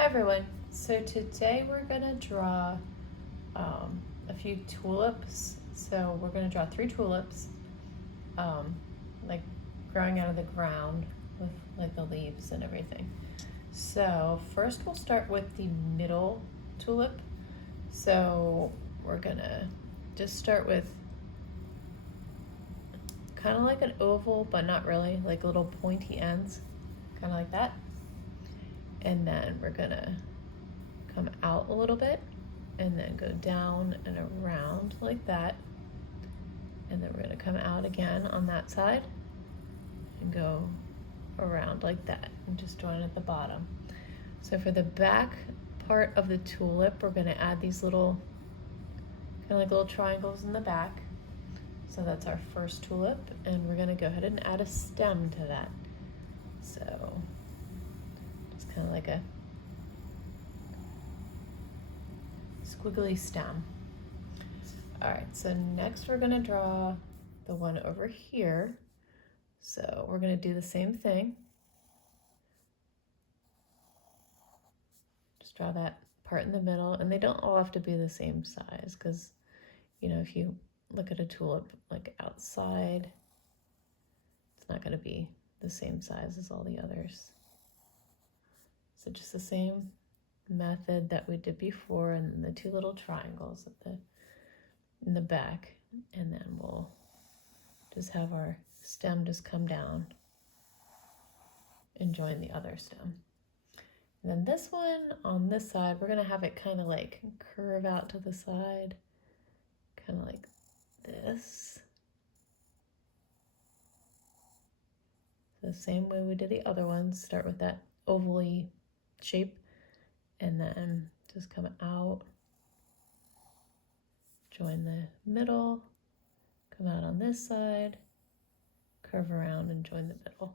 Hi everyone. So today we're gonna draw a few tulips. So we're gonna draw 3 tulips, um, like growing out of the ground with like the leaves and everything. So first we'll start with the middle tulip. So we're gonna just start with kind of like an oval, but not really, like little pointy ends, kind of like that. And then we're gonna come out a little bit and then go down and around like that. And then we're going to come out again on that side and go around like that and just join at the bottom. So for the back part of the tulip, we're going to add these little kind of like little triangles in the back. So that's our first tulip, and we're going to go ahead and add a stem to that. So just kind of like a squiggly stem. All right, so next we're gonna draw the one over here. So we're gonna do the same thing. Just draw that part in the middle, and they don't all have to be the same size because, if you look at a tulip like outside, it's not gonna be the same size as all the others. So just the same method that we did before, and then the 2 little triangles in the back, and then we'll just have our stem just come down and join the other stem. And then this one on this side, we're gonna have it kind of like curve out to the side, kind of like this. The same way we did the other ones, start with that ovally shape and then just come out, join the middle, come out on this side, curve around and join the middle,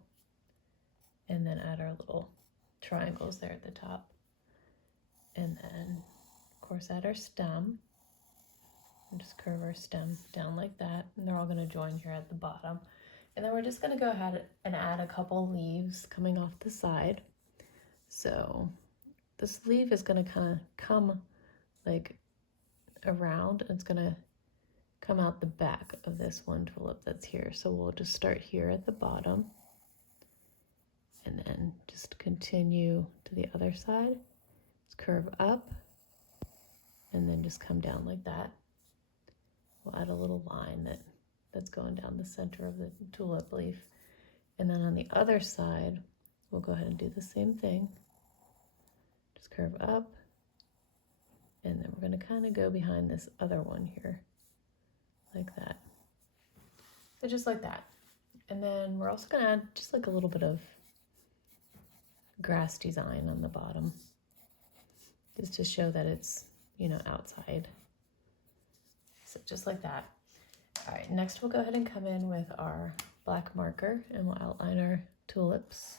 and then add our little triangles there at the top. And then of course add our stem and just curve our stem down like that, and they're all going to join here at the bottom. And then we're just going to go ahead and add a couple leaves coming off the side. So this leaf is going to kind of come like around, and it's going to come out the back of this one tulip that's here. So we'll just start here at the bottom and then just continue to the other side. Just curve up and then just come down like that. We'll add a little line that's going down the center of the tulip leaf. And then on the other side, we'll go ahead and do the same thing. Just curve up, and then we're going to kind of go behind this other one here, like that. So just like that. And then we're also going to add just like a little bit of grass design on the bottom, just to show that it's, outside. So just like that. All right, next we'll go ahead and come in with our black marker and we'll outline our tulips.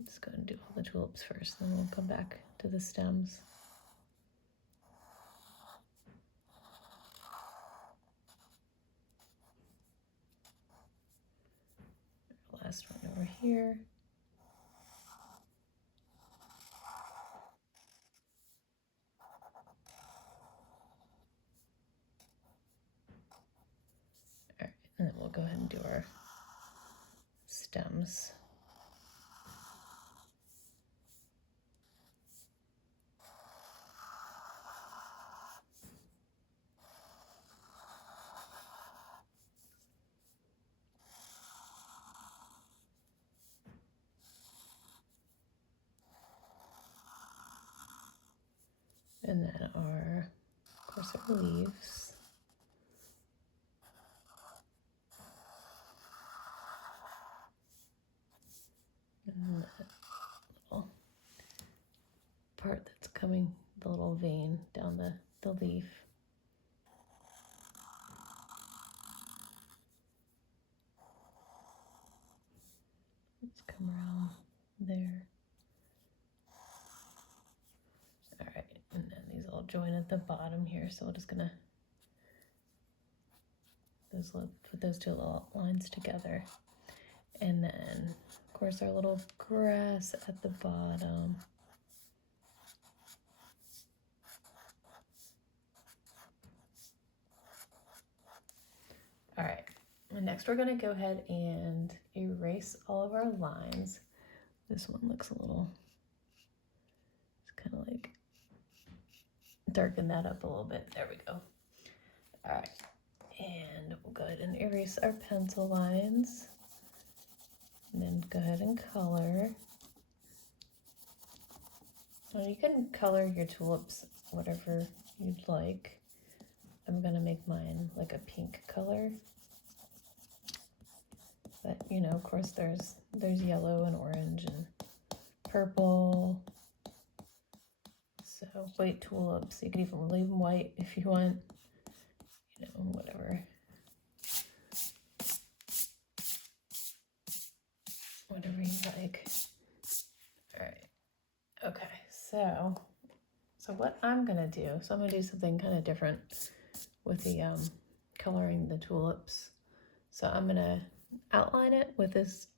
Let's go and do all the tulips first, then we'll come back to the stems. Last one over here. All right, and then we'll go ahead and do our stems. And then of course, our leaves. And then that little part that's coming, the little vein down the leaf. Let's come around there. All right, and then these little join at the bottom here, so we're just gonna put those two little lines together. And then, of course, our little grass at the bottom. All right, and next we're gonna go ahead and erase all of our lines. This one looks a little, it's kind of like, darken that up a little bit. There we go. All right, and we'll go ahead and erase our pencil lines. And then go ahead and color. Well, you can color your tulips whatever you'd like. I'm gonna make mine like a pink color. But you know, of course there's yellow and orange and purple. So white tulips, you can even leave them white if you want, you know, whatever. Whatever you like. All right, okay, so what I'm gonna do, so I'm gonna do something kind of different with the coloring the tulips. So I'm gonna outline it with this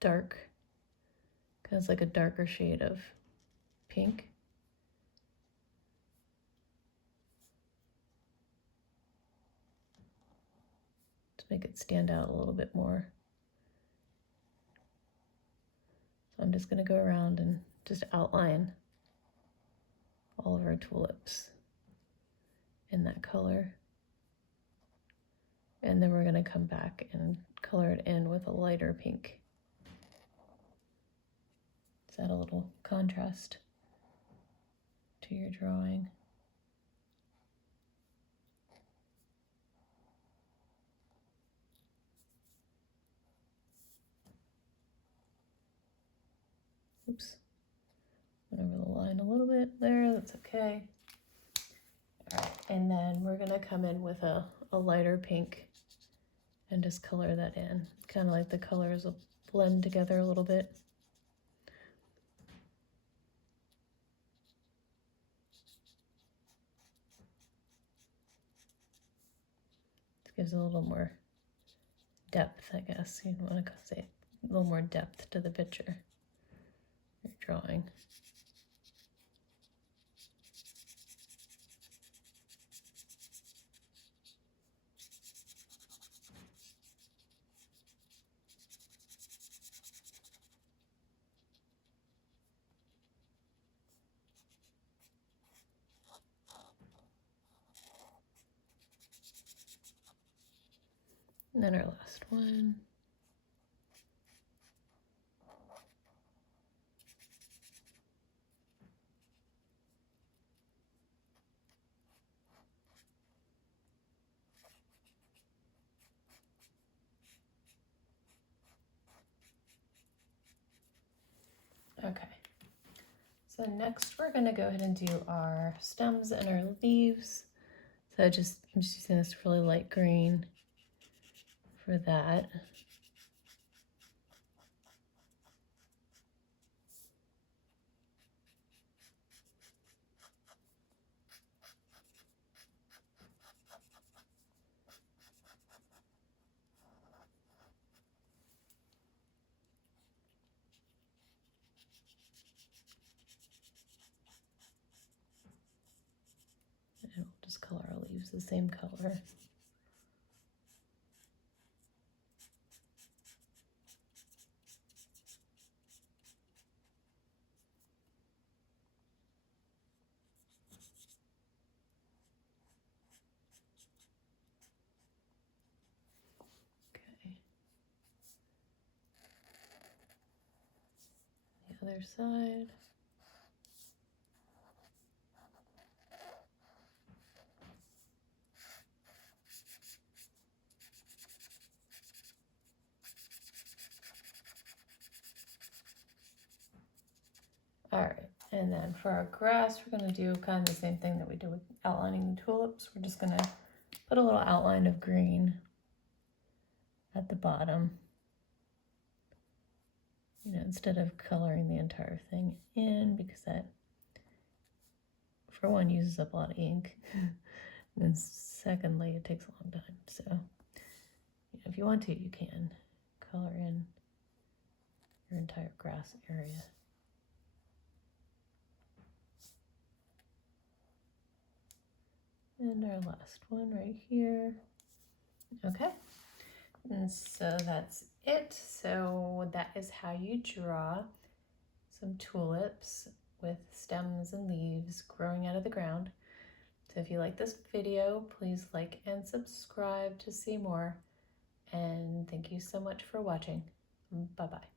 dark, kind of like a darker shade of pink. To make it stand out a little bit more. So I'm just gonna go around and just outline all of our tulips in that color. And then we're gonna come back and color it in with a lighter pink. Does that a little contrast to your drawing? Oops, went over the line a little bit there, that's okay. All right, and then we're gonna come in with a lighter pink and just color that in. Kind of like the colors will blend together a little bit. It gives a little more depth, I guess you want to say, a little more depth to the picture you're drawing. And then our last one. Okay, so next we're gonna go ahead and do our stems and our leaves. So I'm just using this really light green for that. And we'll just color our leaves the same color. Okay. The other side. All right, and then for our grass, we're gonna do kind of the same thing that we did with outlining the tulips. We're just gonna put a little outline of green at the bottom. You know, instead of coloring the entire thing in, because that for one, uses up a lot of ink. And secondly, it takes a long time. So if you want to, you can color in your entire grass area. And our last one right here. Okay, and so that's it. So that is how you draw some tulips with stems and leaves growing out of the ground. So if you like this video, please like and subscribe to see more. And thank you so much for watching. Bye-bye.